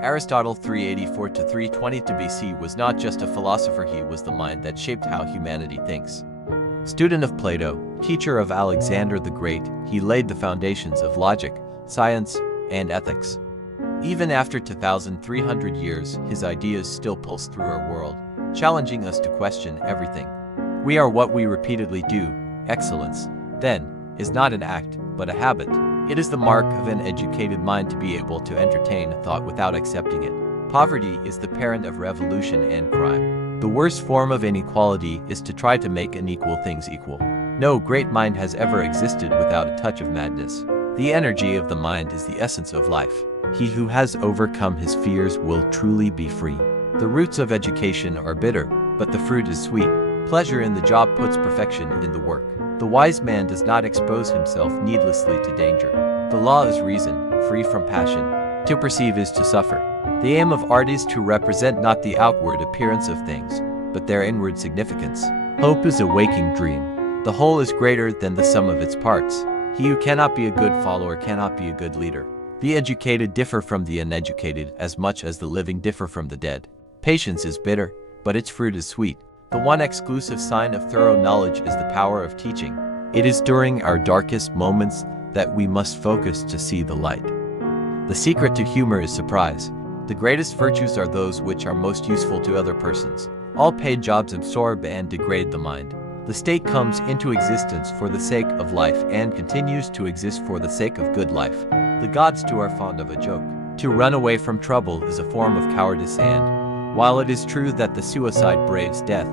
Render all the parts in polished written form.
Aristotle 384 to 320 to BC was not just a philosopher, he was the mind that shaped how humanity thinks. Student of Plato, teacher of Alexander the Great, he laid the foundations of logic, science, and ethics. Even after 2,300 years, his ideas still pulse through our world, challenging us to question everything. We are what we repeatedly do. Excellence, then, is not an act, but a habit. It is the mark of an educated mind to be able to entertain a thought without accepting it. Poverty is the parent of revolution and crime. The worst form of inequality is to try to make unequal things equal. No great mind has ever existed without a touch of madness. The energy of the mind is the essence of life. He who has overcome his fears will truly be free. The roots of education are bitter, but the fruit is sweet. Pleasure in the job puts perfection in the work. The wise man does not expose himself needlessly to danger. The law is reason, free from passion. To perceive is to suffer. The aim of art is to represent not the outward appearance of things, but their inward significance. Hope is a waking dream. The whole is greater than the sum of its parts. He who cannot be a good follower cannot be a good leader. The educated differ from the uneducated as much as the living differ from the dead. Patience is bitter, but its fruit is sweet. The one exclusive sign of thorough knowledge is the power of teaching. It is during our darkest moments that we must focus to see the light. The secret to humor is surprise. The greatest virtues are those which are most useful to other persons. All paid jobs absorb and degrade the mind. The state comes into existence for the sake of life and continues to exist for the sake of good life. The gods too are fond of a joke. To run away from trouble is a form of cowardice, and while it is true that the suicide braves death,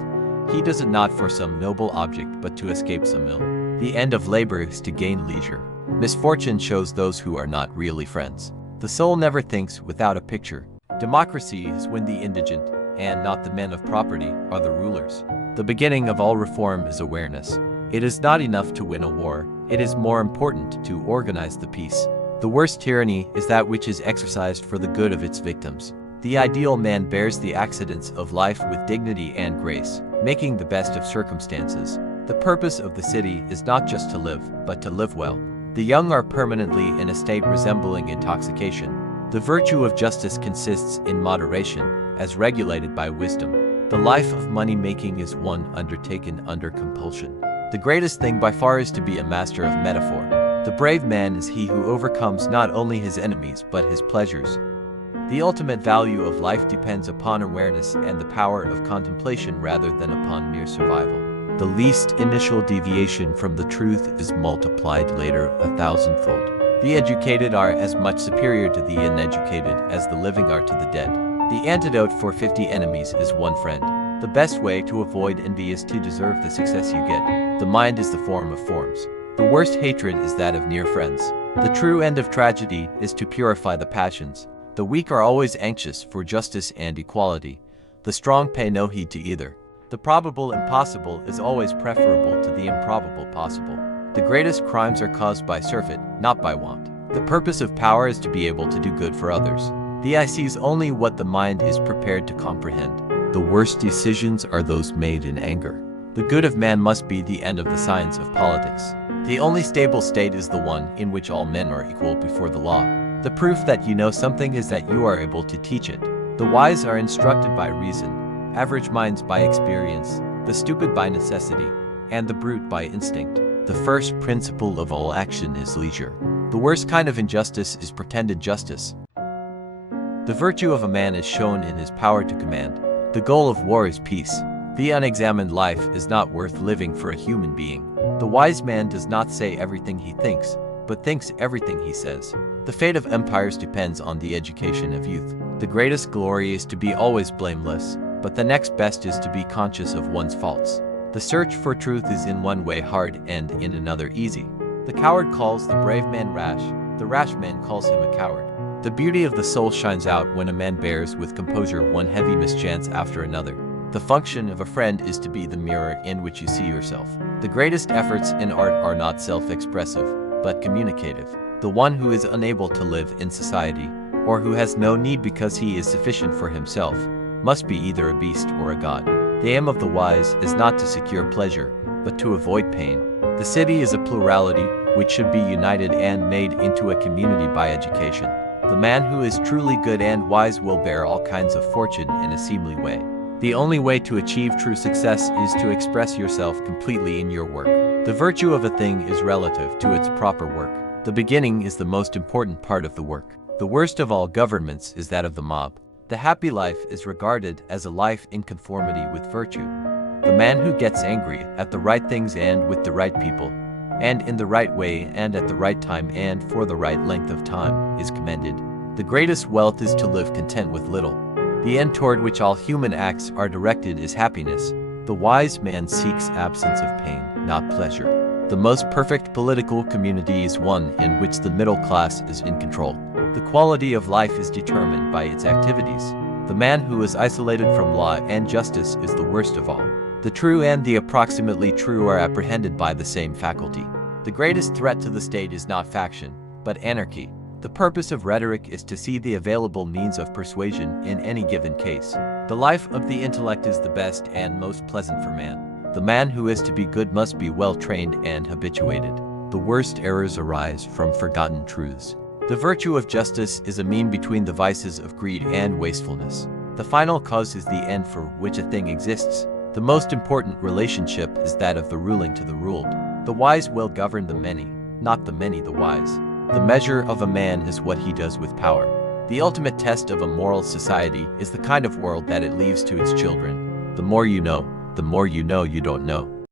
he does it not for some noble object but to escape some ill. The end of labor is to gain leisure. Misfortune shows those who are not really friends. The soul never thinks without a picture. Democracy is when the indigent, and not the men of property, are the rulers. The beginning of all reform is awareness. It is not enough to win a war, it is more important to organize the peace. The worst tyranny is that which is exercised for the good of its victims. The ideal man bears the accidents of life with dignity and grace, making the best of circumstances. The purpose of the city is not just to live, but to live well. The young are permanently in a state resembling intoxication. The virtue of justice consists in moderation, as regulated by wisdom. The life of money-making is one undertaken under compulsion. The greatest thing by far is to be a master of metaphor. The brave man is he who overcomes not only his enemies but his pleasures. The ultimate value of life depends upon awareness and the power of contemplation rather than upon mere survival. The least initial deviation from the truth is multiplied later 1,000-fold. The educated are as much superior to the uneducated as the living are to the dead. The antidote for 50 enemies is one friend. The best way to avoid envy is to deserve the success you get. The mind is the form of forms. The worst hatred is that of near friends. The true end of tragedy is to purify the passions. The weak are always anxious for justice and equality. The strong pay no heed to either. The probable impossible is always preferable to the improbable possible. The greatest crimes are caused by surfeit, not by want. The purpose of power is to be able to do good for others. The eye sees only what the mind is prepared to comprehend. The worst decisions are those made in anger. The good of man must be the end of the science of politics. The only stable state is the one in which all men are equal before the law. The proof that you know something is that you are able to teach it. The wise are instructed by reason, average minds by experience, the stupid by necessity, and the brute by instinct. The first principle of all action is leisure. The worst kind of injustice is pretended justice. The virtue of a man is shown in his power to command. The goal of war is peace. The unexamined life is not worth living for a human being. The wise man does not say everything he thinks, but thinks everything he says. The fate of empires depends on the education of youth. The greatest glory is to be always blameless, but the next best is to be conscious of one's faults. The search for truth is in one way hard and in another easy. The coward calls the brave man rash, the rash man calls him a coward. The beauty of the soul shines out when a man bears with composure one heavy mischance after another. The function of a friend is to be the mirror in which you see yourself. The greatest efforts in art are not self-expressive, but communicative. The one who is unable to live in society, or who has no need because he is sufficient for himself, must be either a beast or a god. The aim of the wise is not to secure pleasure, but to avoid pain. The city is a plurality, which should be united and made into a community by education. The man who is truly good and wise will bear all kinds of fortune in a seemly way. The only way to achieve true success is to express yourself completely in your work. The virtue of a thing is relative to its proper work. The beginning is the most important part of the work. The worst of all governments is that of the mob. The happy life is regarded as a life in conformity with virtue. The man who gets angry at the right things and with the right people, and in the right way and at the right time and for the right length of time, is commended. The greatest wealth is to live content with little. The end toward which all human acts are directed is happiness. The wise man seeks absence of pain, not pleasure. The most perfect political community is one in which the middle class is in control. The quality of life is determined by its activities. The man who is isolated from law and justice is the worst of all. The true and the approximately true are apprehended by the same faculty. The greatest threat to the state is not faction, but anarchy. The purpose of rhetoric is to see the available means of persuasion in any given case. The life of the intellect is the best and most pleasant for man. The man who is to be good must be well trained and habituated. The worst errors arise from forgotten truths. The virtue of justice is a mean between the vices of greed and wastefulness. The final cause is the end for which a thing exists. The most important relationship is that of the ruling to the ruled. The wise will govern the many, not the many the wise. The measure of a man is what he does with power. The ultimate test of a moral society is the kind of world that it leaves to its children. The more you know you don't know.